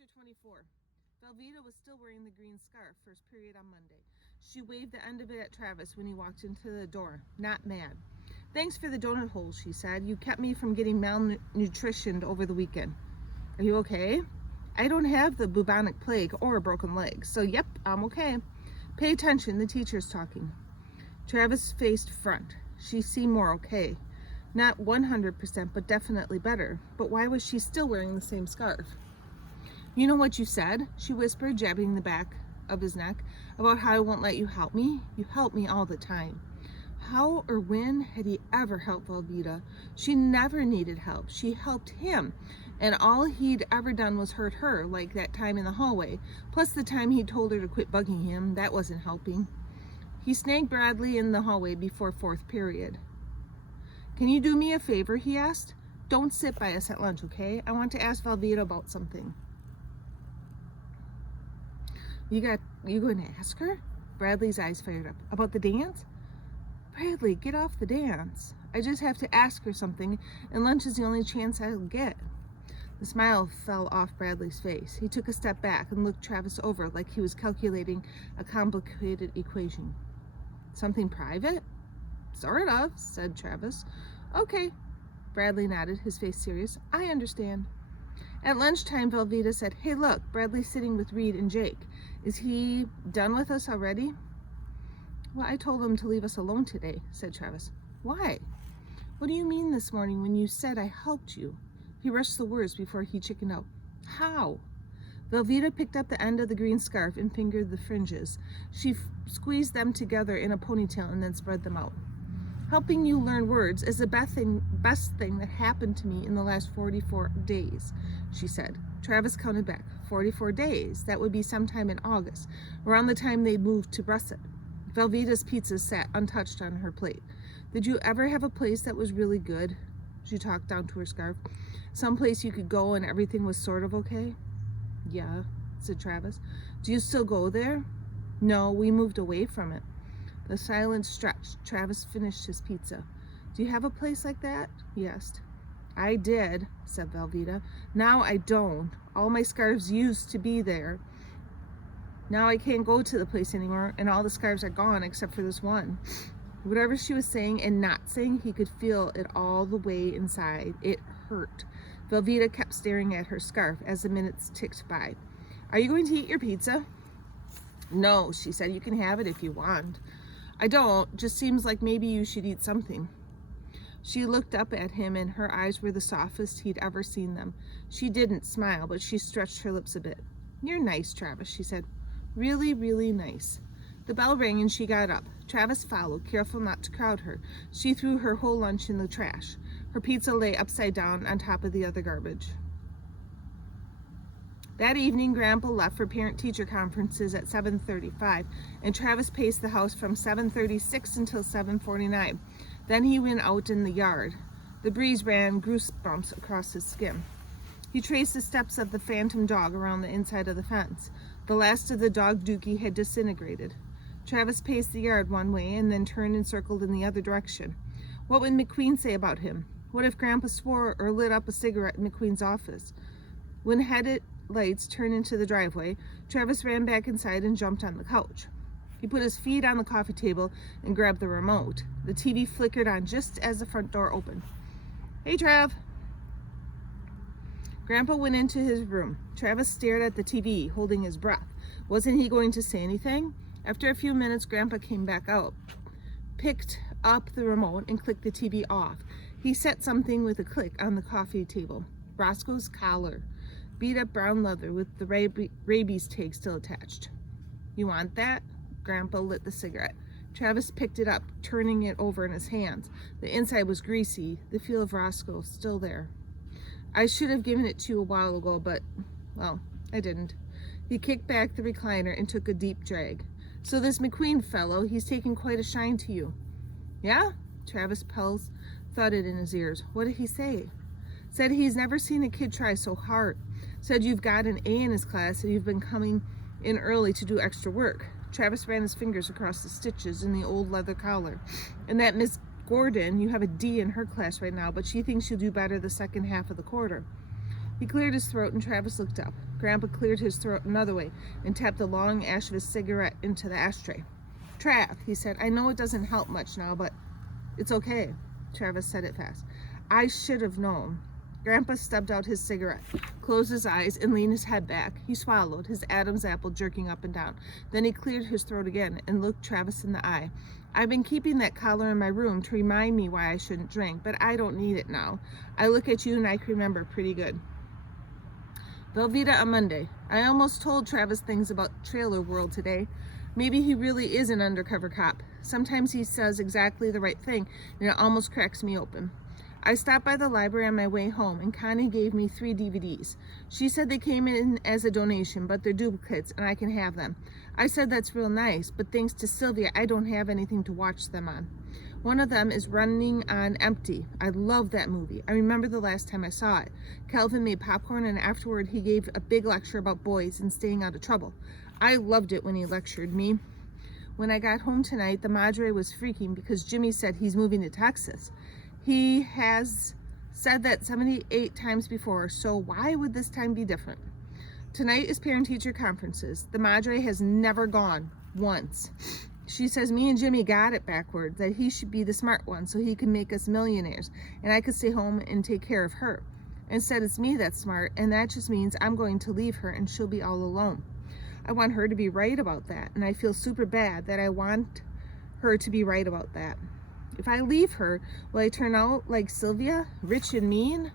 Chapter 24. Velveeta was still wearing the green scarf first period on Monday. She waved the end of it at Travis when he walked into the door, not mad. "Thanks for the donut hole," she said. "You kept me from getting malnutritioned over the weekend." "Are you okay?" "I don't have the bubonic plague or a broken leg, so yep, I'm okay." "Pay attention, the teacher's talking." Travis faced front. She seemed more okay. Not 100%, but definitely better. But why was she still wearing the same scarf? "You know what you said?" she whispered, jabbing the back of his neck, "about how I won't let you help me? You help me all the time." How or when had he ever helped Velveeta? She never needed help. She helped him, and all he'd ever done was hurt her, like that time in the hallway. Plus the time he told her to quit bugging him. That wasn't helping. He snagged Bradley in the hallway before fourth period. "Can you do me a favor?" he asked. "Don't sit by us at lunch, okay? I want to ask Velveeta about something." You going to ask her?" Bradley's eyes fired up. "About the dance?" "Bradley, get off the dance. I just have to ask her something, and lunch is the only chance I'll get." The smile fell off Bradley's face. He took a step back and looked Travis over like he was calculating a complicated equation. "Something private?" "Sort of," said Travis. "Okay." Bradley nodded, his face serious. "I understand." At lunchtime, Velveeta said, "Hey, look, Bradley's sitting with Reed and Jake. Is he done with us already?" "Well, I told him to leave us alone today," said Travis. "Why?" "What do you mean this morning when you said I helped you?" He rushed the words before he chickened out. "How?" Velveeta picked up the end of the green scarf and fingered the fringes. She squeezed them together in a ponytail and then spread them out. "Helping you learn words is the best thing that happened to me in the last 44 days, she said. Travis counted back. 44 days. That would be sometime in August, around the time they'd moved to Brusset. Velveeta's pizza sat untouched on her plate. "Did you ever have a place that was really good?" She talked down to her scarf. "Some place you could go and everything was sort of okay?" "Yeah," said Travis. "Do you still go there?" "No, we moved away from it." The silence stretched. Travis finished his pizza. "Do you have a place like that?" he asked. "I did," said Velveeta. "Now I don't. All my scarves used to be there. Now I can't go to the place anymore, and all the scarves are gone except for this one." Whatever she was saying and not saying, he could feel it all the way inside. It hurt. Velveeta kept staring at her scarf as the minutes ticked by. "Are you going to eat your pizza?" "No," she said. "You can have it if you want." "I don't. Just seems like maybe you should eat something." She looked up at him, and her eyes were the softest he'd ever seen them. She didn't smile, but she stretched her lips a bit. "You're nice, Travis," she said. "Really, really nice." The bell rang and she got up. Travis followed, careful not to crowd her. She threw her whole lunch in the trash. Her pizza lay upside down on top of the other garbage. That evening, Grandpa left for parent-teacher conferences at 7:35, and Travis paced the house from 7:36 until 7:49. Then he went out in the yard. The breeze ran goosebumps across his skin. He traced the steps of the phantom dog around the inside of the fence. The last of the dog Dookie had disintegrated. Travis paced the yard one way and then turned and circled in the other direction. What would McQueen say about him? What if Grandpa swore or lit up a cigarette in McQueen's office? When headlights turned into the driveway, Travis ran back inside and jumped on the couch. He put his feet on the coffee table and grabbed the remote. The TV flickered on just as the front door opened. "Hey, Trav." Grandpa went into his room. Travis stared at the TV, holding his breath. Wasn't he going to say anything? After a few minutes, Grandpa came back out, picked up the remote, and clicked the TV off. He set something with a click on the coffee table. Roscoe's collar, beat-up brown leather with the rabies tag still attached. "You want that?" Grandpa lit the cigarette. Travis picked it up, turning it over in his hands. The inside was greasy, the feel of Roscoe still there. "I should have given it to you a while ago, but, well, I didn't." He kicked back the recliner and took a deep drag. "So this McQueen fellow, he's taken quite a shine to you." "Yeah?" Travis' pulse thudded in his ears. "What did he say?" "Said he's never seen a kid try so hard. Said you've got an A in his class and you've been coming in early to do extra work." Travis ran his fingers across the stitches in the old leather collar. "And that Miss Gordon, you have a D in her class right now, but she thinks you'll do better the second half of the quarter." He cleared his throat and Travis looked up. Grandpa cleared his throat another way and tapped the long ash of his cigarette into the ashtray. Trav, he said, I know it doesn't help much now, but it's okay. Travis said it fast. I should have known. Grandpa stubbed out his cigarette, closed his eyes, and leaned his head back. He swallowed, his Adam's apple jerking up and down. Then he cleared his throat again and looked Travis in the eye. I've been keeping that collar in my room to remind me why I shouldn't drink, but I don't need it now. I look at you and I can remember pretty good. Velveeta on Monday. I almost told Travis things about Trailer World today. Maybe he really is an undercover cop. Sometimes he says exactly the right thing, and it almost cracks me open. I stopped by the library on my way home, and Connie gave me 3 DVDs. She said they came in as a donation, but they're duplicates, and I can have them. I said that's real nice, but thanks to Sylvia, I don't have anything to watch them on. One of them is Running on Empty. I love that movie. I remember the last time I saw it. Calvin made popcorn, and afterward he gave a big lecture about boys and staying out of trouble. I loved it when he lectured me. When I got home tonight, the Madre was freaking because Jimmy said he's moving to Texas. He has said that 78 times before, so why would this time be different? Tonight is parent-teacher conferences. The Madre has never gone once. She says me and Jimmy got it backwards, that he should be the smart one so he can make us millionaires, and I could stay home and take care of her. Instead, it's me that's smart, and that just means I'm going to leave her and she'll be all alone. I want her to be right about that, and I feel super bad that I want her to be right about that. If I leave her, will I turn out like Sylvia, rich and mean?